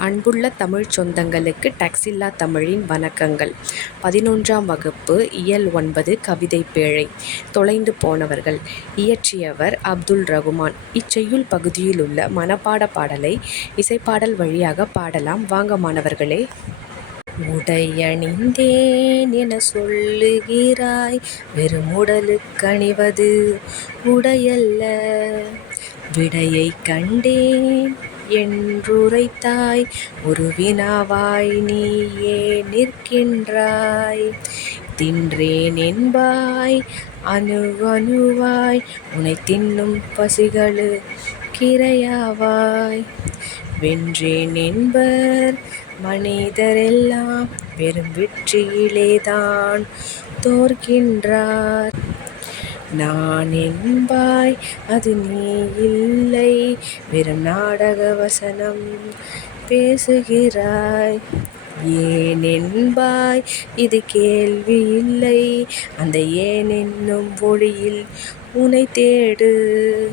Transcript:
அன்புள்ள தமிழ்ச் சொந்தங்களுக்கு டக்ஸில்லா தமிழின் வணக்கங்கள். 11ஆம் வகுப்பு இயல் 9 கவிதைப் பேழை. தொலைந்து போனவர்கள். இயற்றியவர் அப்துல் ரகுமான். இச்செய்யுள் பகுதியிலுள்ள மனப்பாடப் பாடலை இசைப்பாடல் வழியாக பாடலாம். வாங்க மாணவர்களே. உடையணிந்தேன் எனச் சொல்லுகிறாய், வெறும் உடலுக்கணிவது உடையல்ல. விடையைக் கண்டேன் என்றுரைத்தாய், ஒரு வினாவாய் நீயே நிற்கின்றாய். தின்றேன் என்பாய், அணு அணுவாய் உனைத் தின்னும் பசிகளுக்கிரையாவாய். வென்றேன் என்பர் மனிதரெல்லாம், வெறும் வெற்றியிலேதான் தோற்கின்றார். நான் என்பாய், அது நீ இல்லை, வெறும் நாடக வசனம் பேசுகிறாய். ஏன் என்பாய், இது கேள்வி இல்லை, அந்த ஏன் என்னும் ஒளியில் உனைத் தேடு.